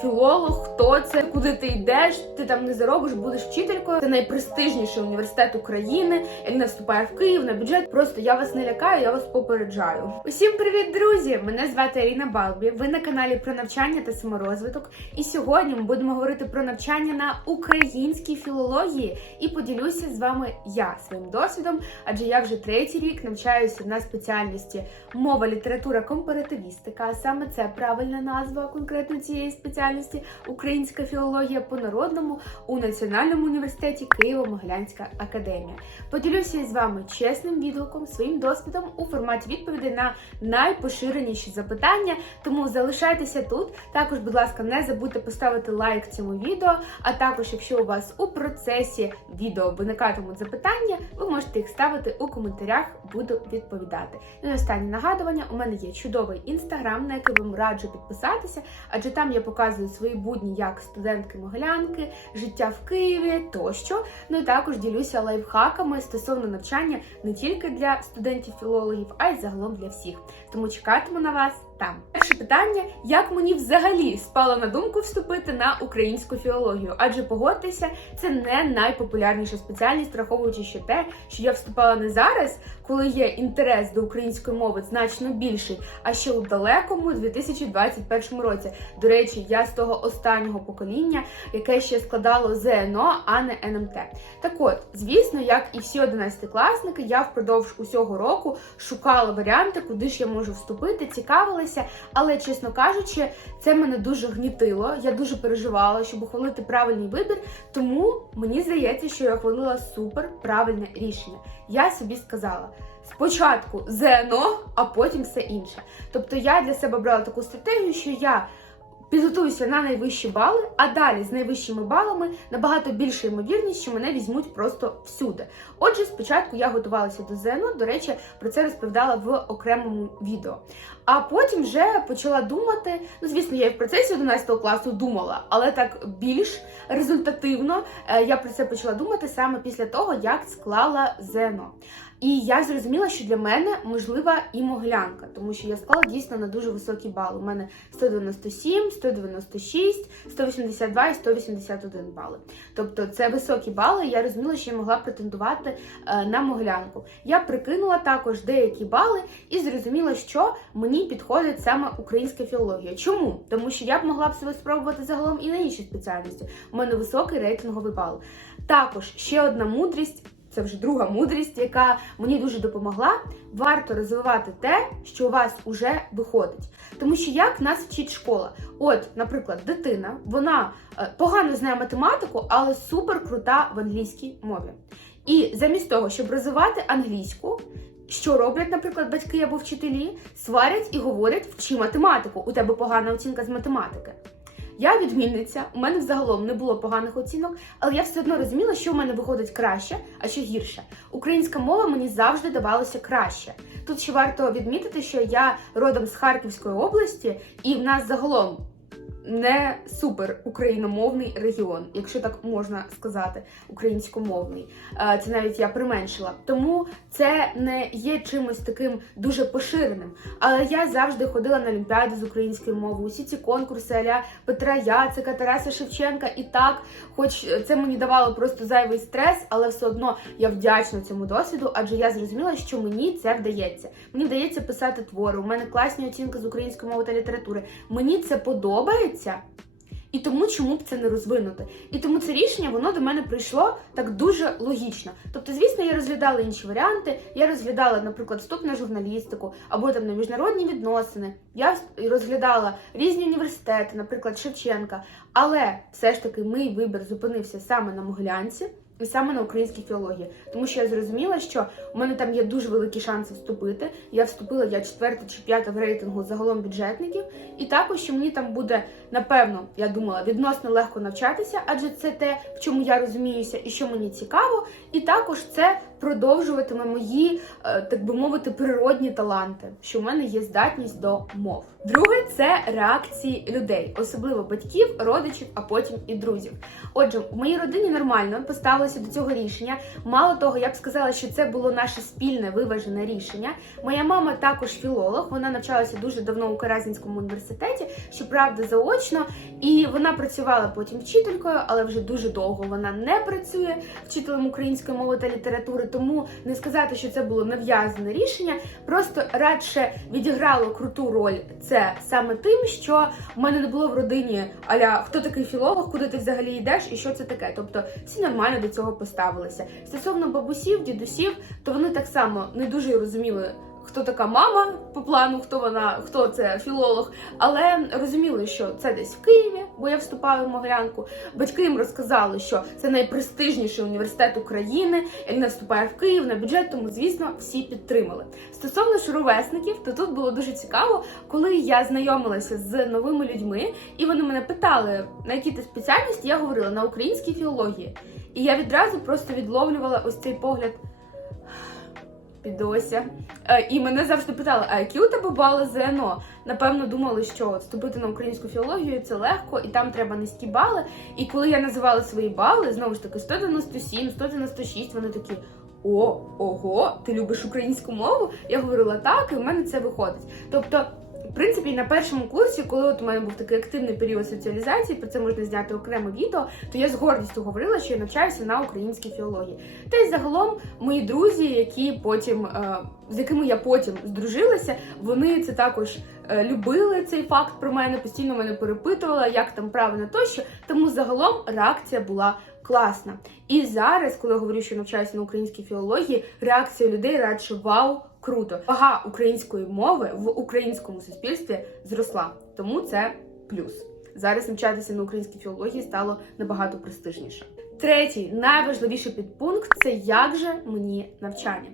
Філолог, хто це, куди ти йдеш, ти там не заробиш, будеш вчителькою. Це найпрестижніший університет України. Як не вступає в Київ на бюджет. Просто я вас не лякаю, я вас попереджаю. Усім привіт, друзі! Мене звати Аріна Балбі. Ви на каналі про навчання та саморозвиток. І сьогодні ми будемо говорити про навчання на українській філології і поділюся з вами я своїм досвідом, адже я вже третій рік навчаюся на спеціальності мова, література, компаративістика. Саме це правильна назва конкретно цієї спеціальності українська філологія по народному у Національному університеті Києво-Могилянська академія. Поділюся із вами чесним відгуком, своїм досвідом у форматі відповідей на найпоширеніші запитання. Тому залишайтеся тут. Також, будь ласка, не забудьте поставити лайк цьому відео. А також, якщо у вас у процесі відео виникатимуть запитання, ви можете їх ставити у коментарях, буду відповідати. Ну і останнє нагадування: у мене є чудовий інстаграм, на який вам раджу підписатися, адже там я показую свої будні як студентки Могилянки, життя в Києві тощо. Ну і також ділюся лайфхаками стосовно навчання не тільки для студентів-філологів, а й загалом для всіх. Тому чекатиму на вас там. Перше питання: як мені взагалі спало на думку вступити на українську філологію? Адже погодьтеся, це не найпопулярніша спеціальність, враховуючи ще те, що я вступала не зараз, коли є інтерес до української мови значно більший, а ще у далекому 2021 році. До речі, я з того останнього покоління, яке ще складало ЗНО, а не НМТ. Так от, звісно, як і всі одинадцятикласники, я впродовж усього року шукала варіанти, куди ж я можу вступити, цікавилася, але чесно кажучи, це мене дуже гнітило. Я дуже переживала, щоб ухвалити правильний вибір. Тому мені здається, що я ухвалила супер правильне рішення. Я собі сказала. Спочатку ЗНО, а потім все інше. Тобто я для себе брала таку стратегію, що я підготуюся на найвищі бали, а далі з найвищими балами набагато більша ймовірність, що мене візьмуть просто всюди. Отже, спочатку я готувалася до ЗНО, до речі, про це розповідала в окремому відео. А потім вже почала думати. Ну, звісно, я і в процесі 11 класу думала, але так більш результативно е, я про це почала думати саме після того, як склала ЗНО. І я зрозуміла, що для мене можлива і моглянка, тому що я склала дійсно на дуже високі бали. У мене 197, 196, 182 і 181 бали. Тобто це високі бали. і Я розуміла, що я могла претендувати е, на моглянку. Я прикинула також деякі бали і зрозуміла, що мені підходить саме українська філологія. Чому? Тому що я б могла б себе спробувати загалом і на інші спеціальності. У мене високий рейтинговий бал. Також ще одна мудрість. Це вже друга мудрість, яка мені дуже допомогла. Варто розвивати те, що у вас уже виходить. Тому що як нас вчить школа? От, наприклад, дитина, вона е, погано знає математику, але супер крута в англійській мові. І замість того, щоб розвивати англійську, що роблять, наприклад, батьки або вчителі, сварять і говорять, вчи математику. У тебе погана оцінка з математики. Я відмінниця, у мене взагалом не було поганих оцінок, але я все одно розуміла, що в мене виходить краще, а що гірше. Українська мова мені завжди давалася краще. Тут ще варто відмітити, що я родом з Харківської області, і в нас загалом не супер україномовний регіон, якщо так можна сказати, українськомовний. Е, Це навіть я применшила. Тому це не є чимось таким дуже поширеним. Але я завжди ходила на олімпіади з української мови. Усі ці конкурси аля Петра Яцика, Тараса Шевченка. І так, хоч це мені давало просто зайвий стрес, але все одно я вдячна цьому досвіду, адже я зрозуміла, що мені це вдається. Мені вдається писати твори. У мене класні оцінки з української мови та літератури. Мені це подобається. І тому чому б це не розвинути? І тому це рішення воно до мене прийшло так дуже логічно. Тобто, звісно, я розглядала інші варіанти. Я розглядала, наприклад, вступ на журналістику або там на міжнародні відносини. Я розглядала різні університети, наприклад, Шевченка. Але все ж таки мій вибір зупинився саме на Могилянці. Саме на українській філології, тому що я зрозуміла, що у мене там є дуже великі шанси вступити. Я вступила я четверта чи п'ята в рейтингу загалом бюджетників, і також що мені там буде напевно, я думала, відносно легко навчатися, адже це те, в чому я розуміюся і що мені цікаво. І також це продовжуватиме мої, е, так би мовити, природні таланти, що в мене є здатність до мов. Друге це реакції людей, особливо батьків, родичів, а потім і друзів. Отже, в моїй родині нормально поставилися до цього рішення. Мало того, я б сказала, що це було наше спільне виважене рішення. Моя мама також філолог. Вона навчалася дуже давно у Каразінському університеті, щоправда, заочно, і вона працювала потім вчителькою, але вже дуже довго вона не працює вчителем української мови та літератури. Тому не сказати, що це було нав'язане рішення, просто радше відіграло круту роль це саме тим, що в мене не було в родині аля хто такий філолог, куди ти взагалі йдеш і що це таке. Тобто всі нормально до цього поставилися. Стосовно бабусів, дідусів, то вони так само не дуже розуміли. Хто така мама по плану, хто вона, хто це філолог, але розуміли, що це десь в Києві, бо я вступаю в Могилянку. Батьки їм розказали, що це найпрестижніший університет України. Еліна вступає в Київ на бюджет, тому звісно всі підтримали. Стосовно ж то тут було дуже цікаво, коли я знайомилася з новими людьми, і вони мене питали, на які ти спеціальності, я говорила на українській філології. І я відразу просто відловлювала ось цей погляд. Підося. Е, І мене завжди питали, а які у тебе бали ЗНО? Напевно, думали, що от вступити на українську філологію це легко, і там треба низькі бали. І коли я називала свої бали, знову ж таки 197, 196, вони такі. О, ого, ти любиш українську мову? Я говорила так, і в мене це виходить. Тобто, принципі, на першому курсі, коли от у мене був такий активний період соціалізації, про це можна зняти окреме відео, то я з гордістю говорила, що я навчаюся на українській філології. Та й загалом мої друзі, які потім е, з якими я потім здружилася, вони це також е, любили цей факт про мене, постійно мене перепитували, як там правильно тощо. Тому загалом реакція була класна. І зараз, коли я говорю, що навчаюся на українській філології, реакція людей радше вау, круто. Вага української мови в українському суспільстві зросла, тому це плюс. Зараз навчатися на українській філології стало набагато престижніше. Третій найважливіший підпункт це як же мені навчання.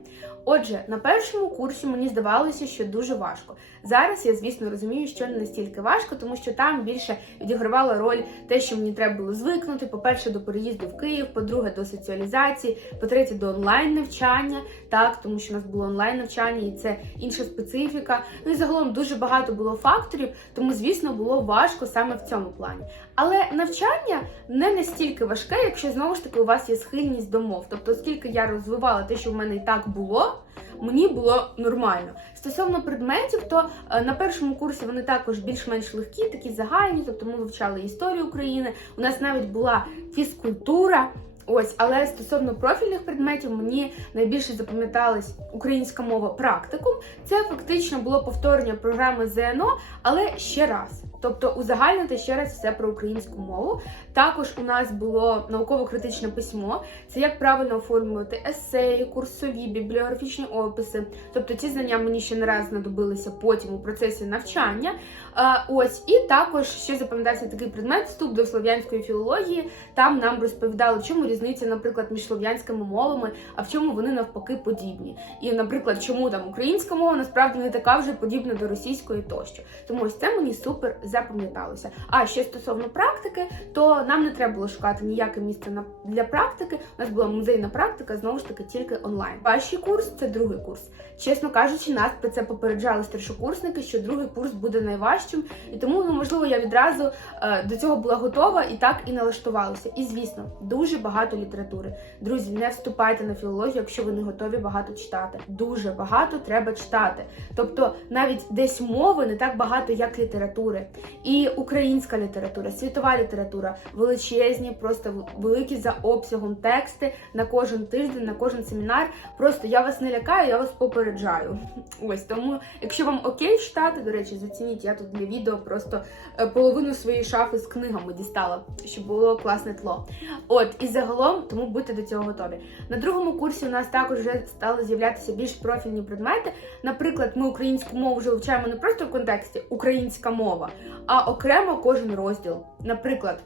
Отже, на першому курсі мені здавалося, що дуже важко. Зараз я, звісно, розумію, що не настільки важко, тому що там більше відігравала роль те, що мені треба було звикнути. По-перше, до переїзду в Київ, по-друге, до соціалізації, по-третє, до онлайн навчання, так тому що у нас було онлайн навчання, і це інша специфіка. Ну і загалом дуже багато було факторів, тому звісно було важко саме в цьому плані. Але навчання не настільки важке, якщо знову ж таки у вас є схильність до мов. Тобто, оскільки я розвивала те, що в мене і так було. Мені було нормально. Стосовно предметів, то е, на першому курсі вони також більш-менш легкі, такі загальні. Тобто ми вивчали історію України. У нас навіть була фізкультура. Ось, але стосовно профільних предметів, мені найбільше запам'яталась українська мова практикум. Це фактично було повторення програми ЗНО, але ще раз. Тобто узагальнити ще раз все про українську мову. Також у нас було науково-критичне письмо. Це як правильно оформлювати есеї, курсові, бібліографічні описи. Тобто ці знання мені ще не раз знадобилися потім у процесі навчання. А, ось і також ще запам'ятався такий предмет вступ до слов'янської філології. Там нам розповідали, в чому різниця, наприклад, між слов'янськими мовами, а в чому вони навпаки подібні. І, наприклад, чому там українська мова насправді не така вже подібна до російської тощо. Тому ось це мені супер запам'яталося. А ще стосовно практики, то нам не треба було шукати ніяке місце на для практики. У нас була музейна практика, знову ж таки, тільки онлайн. Перший курс це другий курс. Чесно кажучи, нас про це попереджали старшокурсники, що другий курс буде найважчим, і тому ну можливо я відразу е, до цього була готова і так і налаштувалася. І звісно, дуже багато літератури. Друзі, не вступайте на філологію, якщо ви не готові багато читати. Дуже багато треба читати. Тобто навіть десь мови не так багато, як літератури. І українська література, світова література, величезні, просто великі за обсягом тексти на кожен тиждень, на кожен семінар. Просто я вас не лякаю, я вас попереджаю. Ось тому, якщо вам окей читати, до речі, зацініть, я тут для відео просто е, половину своєї шафи з книгами дістала, щоб було класне тло. От, і загалом, тому будьте до цього готові. На другому курсі у нас також вже стали з'являтися більш профільні предмети. Наприклад, ми українську мову вже вивчаємо не просто в контексті українська мова, а окремо кожен розділ. Наприклад,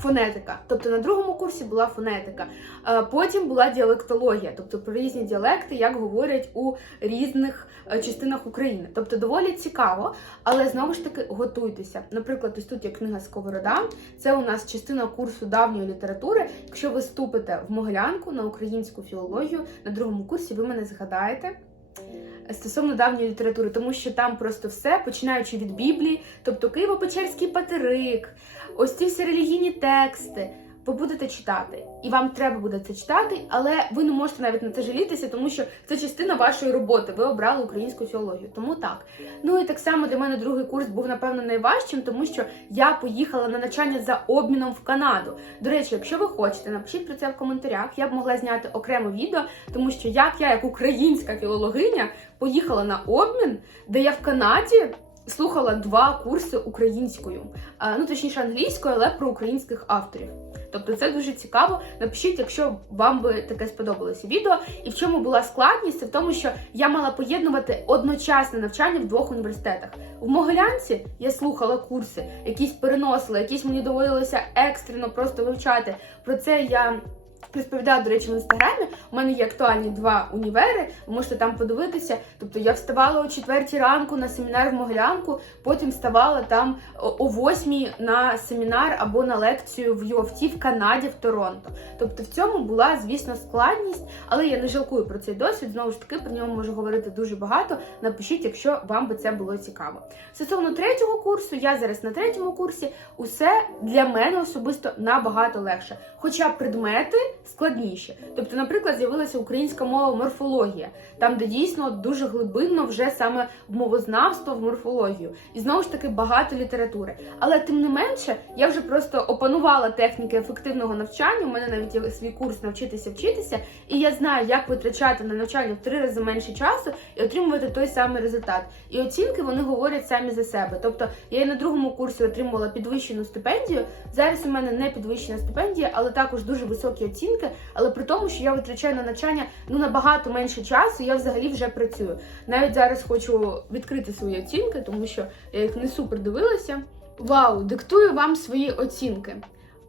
Фонетика, тобто на другому курсі була фонетика. Е, Потім була діалектологія, тобто про різні діалекти, як говорять у різних е, частинах України. Тобто доволі цікаво, але знову ж таки готуйтеся. Наприклад, ось тут є книга Сковорода. Це у нас частина курсу давньої літератури. Якщо ви вступите в Могилянку на українську філологію на другому курсі, ви мене згадаєте. Стосовно давньої літератури, тому що там просто все, починаючи від Біблії, тобто Києво-Печерський патерик, ось ці всі релігійні тексти. Ви будете читати, і вам треба буде це читати, але ви не можете навіть на це жалітися, тому що це частина вашої роботи. Ви обрали українську філологію. Тому так. Ну і так само для мене другий курс був напевно найважчим, тому що я поїхала на навчання за обміном в Канаду. До речі, якщо ви хочете, напишіть про це в коментарях. Я б могла зняти окреме відео, тому що як я, як українська філологиня, поїхала на обмін, де я в Канаді. Слухала два курси українською, ну точніше англійською, але про українських авторів. Тобто це дуже цікаво. Напишіть, якщо вам би таке сподобалося відео. І в чому була складність, це в тому, що я мала поєднувати одночасне навчання в двох університетах. В Могилянці я слухала курси, якісь переносила, якісь мені доводилося екстрено просто вивчати. Про це я. Розповідаю, до речі, в інстаграмі. У мене є актуальні два універи. Ви можете там подивитися. Тобто я вставала о четвертій ранку на семінар в Могилянку, потім вставала там о- восьмій на семінар або на лекцію в UFT в Канаді, в Торонто. Тобто в цьому була, звісно, складність, але я не жалкую про цей досвід. Знову ж таки, про нього можу говорити дуже багато. Напишіть, якщо вам би це було цікаво. Стосовно третього курсу, я зараз на третьому курсі. Усе для мене особисто набагато легше. Хоча предмети складніші. Тобто, наприклад, з'явилася українська мова морфологія, там, де дійсно дуже глибинно вже саме в мовознавство, в морфологію. І знову ж таки багато літератури. Але тим не менше, я вже просто опанувала техніки ефективного навчання. У мене навіть є свій курс навчитися вчитися, і я знаю, як витрачати на навчання в три рази менше часу і отримувати той самий результат. І оцінки вони говорять самі за себе. Тобто я і на другому курсі отримувала підвищену стипендію. Зараз у мене не підвищена стипендія, але також дуже високі оцінки. Але при тому, що я витрачаю на навчання ну набагато менше часу, я взагалі вже працюю. Навіть зараз хочу відкрити свої оцінки, тому що я їх не супер дивилася. Вау, диктую вам свої оцінки.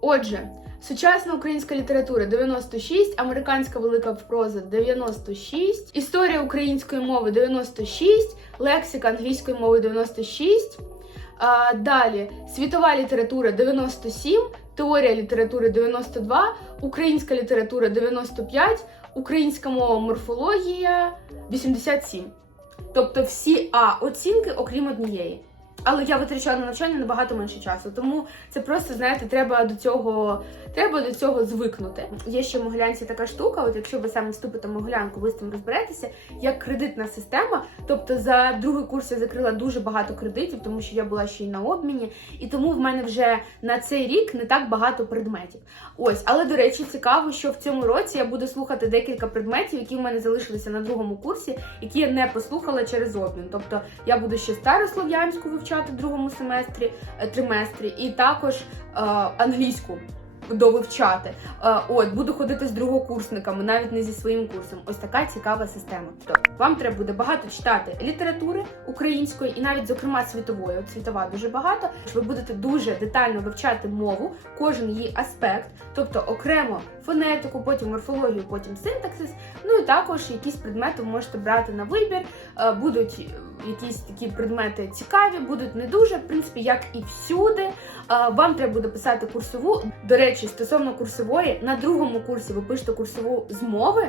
Отже, сучасна українська література 96, американська велика проза 96, історія української мови 96, лексика англійської мови 96. А, далі світова література 97, теорія літератури 92, українська література 95, українська мова морфологія 87. Тобто всі А оцінки, окрім однієї. Але я витрачала на навчання набагато менше часу, тому це просто, знаєте, треба до цього, треба до цього звикнути. Є ще в Могилянці така штука, от якщо ви саме вступите в Могилянку, ви з цим розберетеся, як кредитна система. Тобто за другий курс я закрила дуже багато кредитів, тому що я була ще й на обміні, і тому в мене вже на цей рік не так багато предметів. Ось, але до речі, цікаво, що в цьому році я буду слухати декілька предметів, які в мене залишилися на другому курсі, які я не послухала через обмін. Тобто я буду ще старослов'янську вивчати в другому семестрі, е, триместрі, і також е, англійську. Довивчати. Е, От, буду ходити з другокурсниками, навіть не зі своїм курсом. Ось така цікава система. Тобто, вам треба буде багато читати літератури української і навіть, зокрема, світової. От світова дуже багато. Ви будете дуже детально вивчати мову, кожен її аспект, тобто окремо фонетику, потім морфологію, потім синтаксис. Ну і також якісь предмети ви можете брати на вибір. Е, Будуть якісь такі предмети цікаві, будуть не дуже, в принципі, як і всюди. Вам треба буде писати курсову. До речі, стосовно курсової, на другому курсі ви пишете курсову з мови,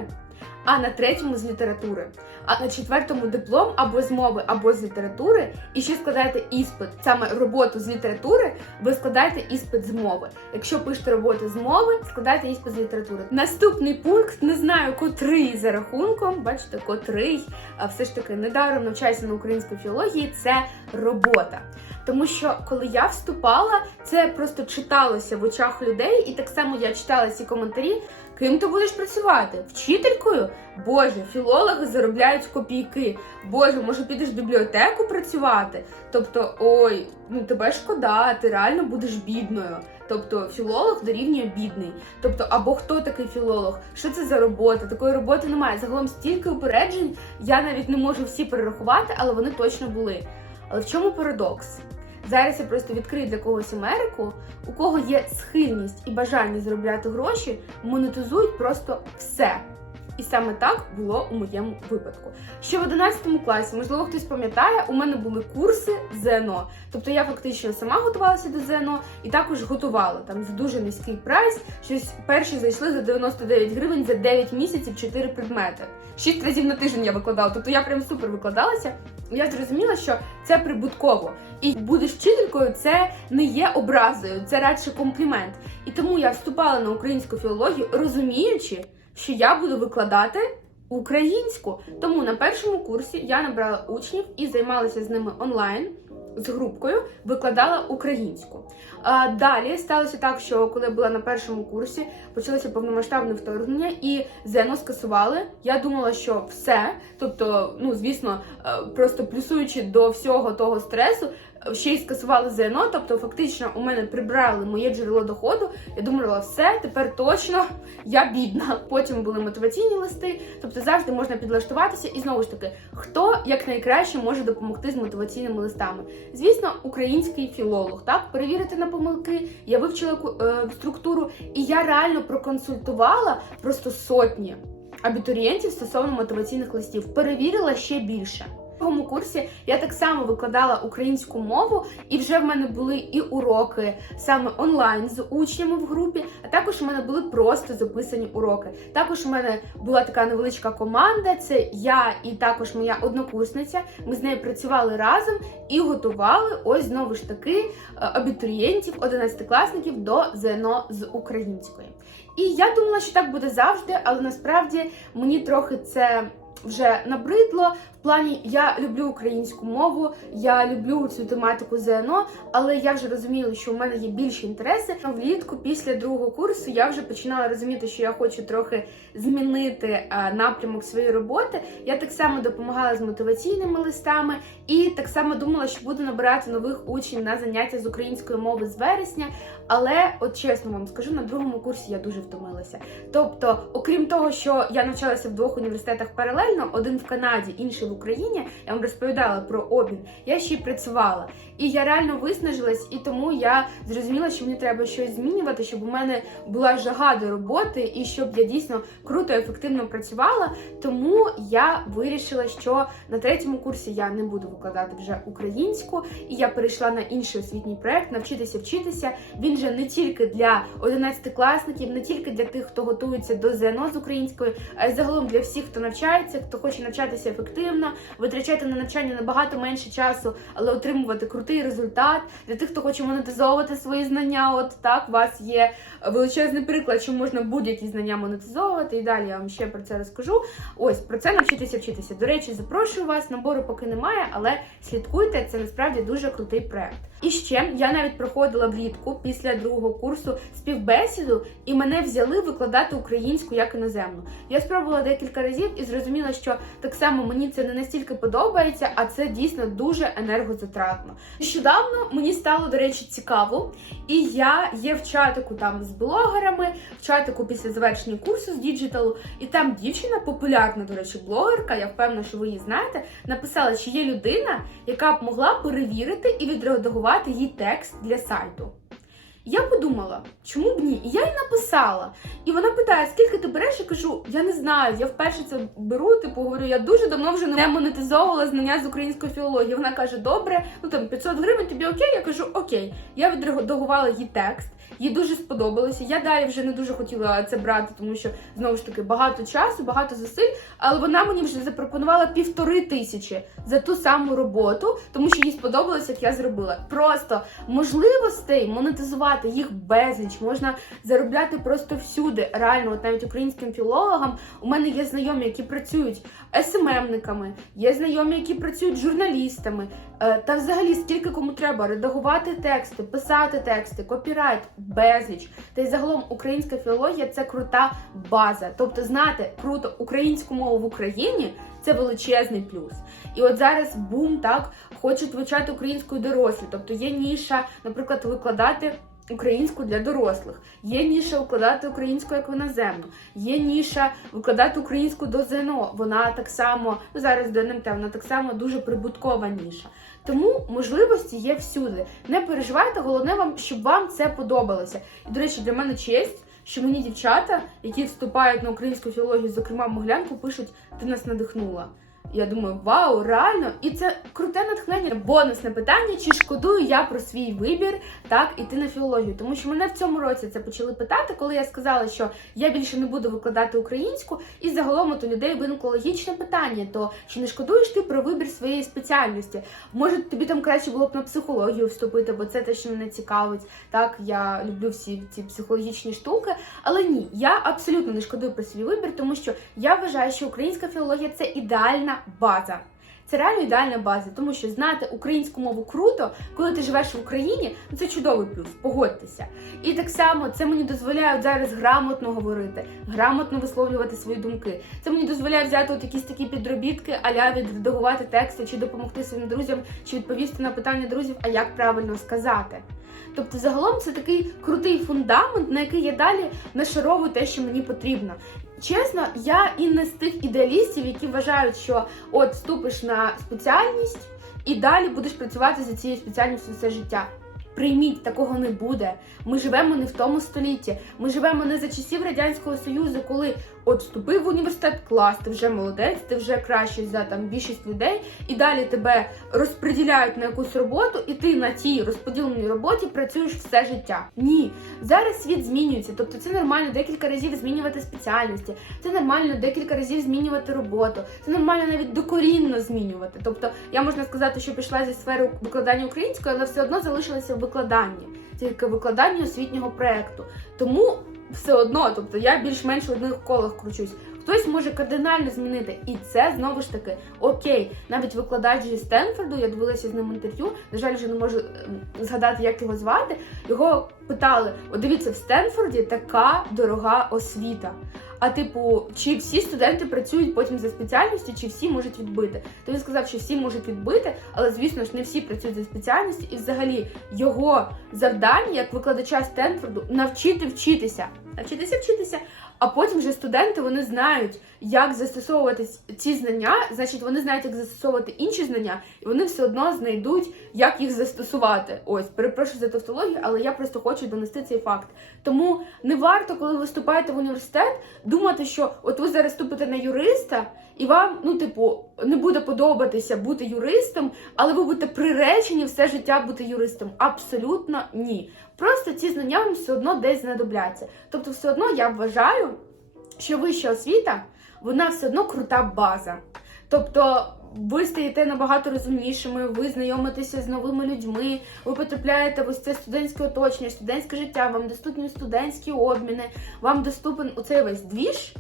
а на третьому з літератури. А на четвертому диплом або з мови, або з літератури, і ще складаєте іспит. Саме роботу з літератури, ви складаєте іспит з мови. Якщо пишете роботу з мови, складаєте іспит з літератури. Наступний пункт, не знаю, котрий за рахунком, бачите, котрий, а все ж таки недаром навчаюся на українській філології, це робота. Тому що коли я вступала, це просто читалося в очах людей, і так само я читала ці коментарі. Ким ти будеш працювати? Вчителькою? Боже, філологи заробляють копійки. Боже, може підеш в бібліотеку працювати? Тобто, ой, ну тебе шкода, ти реально будеш бідною. Тобто філолог дорівнює бідний. Тобто, або хто такий філолог? Що це за робота? Такої роботи немає. Загалом стільки упереджень, я навіть не можу всі перерахувати, але вони точно були. Але в чому парадокс? Зараз я просто відкрию для когось Америку, у кого є схильність і бажання заробляти гроші, монетизують просто все. І саме так було у моєму випадку. Ще в 11 класі, можливо, хтось пам'ятає, у мене були курси ЗНО. Тобто я фактично сама готувалася до ЗНО і також готувала там за дуже низький прайс. Щось перші зайшли за 99 гривень за 9 місяців 4 предмети. 6 разів на тиждень я викладала. Тобто я прям супер викладалася. Я зрозуміла, що це прибутково. І будеш вчителькою, це не є образою, це радше комплімент. І тому я вступала на українську філологію, розуміючи, що я буду викладати українську. Тому на першому курсі я набрала учнів і займалася з ними онлайн. З групкою викладала українську. А, далі сталося так, що коли я була на першому курсі, почалося повномасштабне вторгнення, і ЗНО скасували. Я думала, що все. Тобто, ну звісно, е, просто плюсуючи до всього того стресу, ще й скасували ЗНО. Тобто, фактично, у мене прибрали моє джерело доходу. Я думала, все, тепер точно я бідна. Потім були мотиваційні листи. Тобто завжди можна підлаштуватися. І знову ж таки, хто як найкраще може допомогти з мотиваційними листами? Звісно, український філолог, так перевірити на помилки. Я вивчила е, структуру, і я реально проконсультувала просто сотні абітурієнтів стосовно мотиваційних листів. Перевірила ще більше. В другому курсі я так само викладала українську мову, і вже в мене були і уроки саме онлайн з учнями в групі, а також у мене були просто записані уроки. Також у мене була така невеличка команда. Це я і також моя однокурсниця. Ми з нею працювали разом і готували ось знову ж таки е, абітурієнтів, 11-класників до ЗНО з української. І я думала, що так буде завжди, але насправді мені трохи це вже набридло. Плані я люблю українську мову, я люблю цю тематику ЗНО, але я вже розуміла, що у мене є більші інтереси. Влітку, після другого курсу, я вже починала розуміти, що я хочу трохи змінити е, напрямок своєї роботи. Я так само допомагала з мотиваційними листами, і так само думала, що буду набирати нових учнів на заняття з української мови з вересня. Але, от чесно вам скажу, на другому курсі я дуже втомилася. Тобто, окрім того, що я навчалася в двох університетах паралельно, один в Канаді, інший в Україні, я вам розповідала про обмін, я ще й працювала. І я реально виснажилась, і тому я зрозуміла, що мені треба щось змінювати, щоб у мене була жага до роботи і щоб я дійсно круто, ефективно працювала. Тому я вирішила, що на третьому курсі я не буду викладати вже українську, і я перейшла на інший освітній проект навчитися вчитися. Він же не тільки для 11-класників, не тільки для тих, хто готується до ЗНО з української, а й загалом для всіх, хто навчається, хто хоче навчатися ефективно, витрачати на навчання набагато менше часу, але отримувати крутий результат. Для тих, хто хоче монетизовувати свої знання. От так, у вас є величезний приклад, що можна будь-які знання монетизовувати. І далі я вам ще про це розкажу. Ось про це навчитися вчитися. До речі, запрошую вас. Набору поки немає, але слідкуйте, це насправді дуже крутий проект. І ще я навіть проходила влітку після другого курсу співбесіду, і мене взяли викладати українську як іноземну. Я спробувала декілька разів і зрозуміла, що так само мені це не настільки подобається, а це дійсно дуже енергозатратно. Нещодавно мені стало, до речі, цікаво, і я є в чатику там з блогерами, в чатику після завершення курсу з діджиталу, і там дівчина, популярна, до речі, блогерка, я впевнена, що ви її знаєте, написала, чи є людина, яка б могла перевірити і відредагувати їй текст для сайту. Я подумала, чому б ні? І я їй написала. І вона питає, скільки ти береш? Я кажу, я не знаю, я вперше це беру. Типу говорю, я дуже давно вже не монетизовувала знання з української філології. Вона каже, добре, ну там 500 гривень, тобі окей? Я кажу, окей. Я відредагувала їй текст. Їй дуже сподобалося. Я далі вже не дуже хотіла це брати, тому що знову ж таки багато часу, багато зусиль. Але вона мені вже запропонувала півтори тисячі за ту саму роботу, тому що їй сподобалося, як я зробила. Просто можливостей монетизувати їх безліч, можна заробляти просто всюди. Реально, от навіть українським філологам у мене є знайомі, які працюють СММниками, є знайомі, які працюють журналістами. Е, Та взагалі, скільки кому треба редагувати тексти, писати тексти, копірайт, безліч. Та й загалом українська філологія це крута база. Тобто, знати круто українську мову в Україні це величезний плюс. І от зараз бум так хочуть вивчати українською дорослі. Тобто є ніша, наприклад, викладати українську для дорослих, є ніша викладати українську як іноземну, є ніша викладати українську до ЗНО. Вона так само ну зараз до НМТ, вона так само дуже прибуткова ніша. Тому можливості є всюди. Не переживайте, головне вам, щоб вам це подобалося. І до речі, для мене честь, що мені дівчата, які вступають на українську філологію, зокрема Моглянку, пишуть ти нас надихнула. Я думаю, вау, реально, і це круте натхнення. Бонусне питання: чи шкодую я про свій вибір так іти на філологію? Тому що мене в цьому році це почали питати, коли я сказала, що я більше не буду викладати українську, і загалом от у людей виникло логічне питання: то чи не шкодуєш ти про вибір своєї спеціальності? Може, тобі там краще було б на психологію вступити, бо це те, що мене цікавить. Так, я люблю всі ці психологічні штуки. Але ні, я абсолютно не шкодую про свій вибір, тому що я вважаю, що українська філологія це ідеальна база. Це реально ідеальна база, тому що знати українську мову круто, коли ти живеш в Україні, ну це чудовий плюс, погодьтеся. І так само це мені дозволяє зараз грамотно говорити, грамотно висловлювати свої думки. Це мені дозволяє взяти от якісь такі підробітки, аля відредагувати тексти, чи допомогти своїм друзям, чи відповісти на питання друзів, а як правильно сказати. Тобто, загалом це такий крутий фундамент, на який я далі нашаровую те, що мені потрібно. Чесно, я і не з тих ідеалістів, які вважають, що от вступиш на спеціальність і далі будеш працювати за цією спеціальністю все життя. Прийміть, такого не буде. Ми живемо не в тому столітті. Ми живемо не за часів радянського союзу, коли от вступив в університет, клас, ти вже молодець, ти вже кращий за там більшість людей, і далі тебе розподіляють на якусь роботу, і ти на тій розподіленій роботі працюєш все життя. Ні, зараз світ змінюється. Тобто це нормально декілька разів змінювати спеціальності. Це нормально декілька разів змінювати роботу. Це нормально навіть докорінно змінювати. Тобто, я можна сказати, що пішла зі сфери викладання української, але все одно залишилася в викладанні, тільки викладанні освітнього проекту. Тому все одно, тобто я більш-менш в одних колах кручусь. Хтось може кардинально змінити, і це знову ж таки окей. Навіть викладач зі Стенфорду, я дивилася з ним інтерв'ю. На жаль, вже не можу ем, згадати, як його звати. Його питали: о, дивіться, в Стенфорді така дорога освіта. А типу, чи всі студенти працюють потім за спеціальністю, чи всі можуть відбити? То він сказав, що всі можуть відбити, але звісно ж не всі працюють за спеціальністю, і взагалі його завдання як викладача Стенфорду навчити вчитися, навчитися вчитися. А потім вже студенти вони знають, як застосовувати ці знання, значить, вони знають, як застосовувати інші знання, і вони все одно знайдуть, як їх застосувати. Ось, перепрошую за тавтологію, але я просто хочу донести цей факт. Тому не варто, коли ви вступаєте в університет, думати, що от ви зараз вступите на юриста, і вам, ну, типу, не буде подобатися бути юристом, але ви будете приречені все життя бути юристом. Абсолютно ні. Просто ці знання вам все одно десь знадобляться. Тобто, все одно я вважаю, що вища освіта, вона все одно крута база. Тобто. Ви стаєте набагато розумнішими, ви знайомитеся з новими людьми, ви потрапляєте в ось це студентське оточення, студентське життя, вам доступні студентські обміни, вам доступен у цей весь двіж,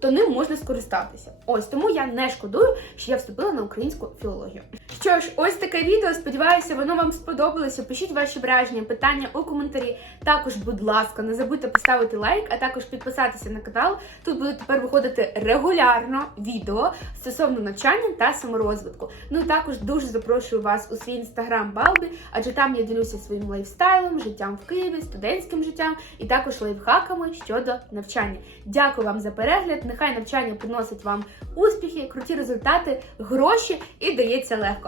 то ним можна скористатися. Ось тому я не шкодую, що я вступила на українську філологію. Що ж, ось таке відео. Сподіваюся, воно вам сподобалося. Пишіть ваші враження, питання у коментарі. Також, будь ласка, не забудьте поставити лайк, а також підписатися на канал. Тут будуть тепер виходити регулярно відео стосовно навчання та саморозвитку. Ну також дуже запрошую вас у свій інстаграм Балбі, адже там я ділюся своїм лайфстайлом, життям в Києві, студентським життям і також лайфхаками щодо навчання. Дякую вам за перегляд. Нехай навчання приносить вам успіхи, круті результати, гроші і дається легко.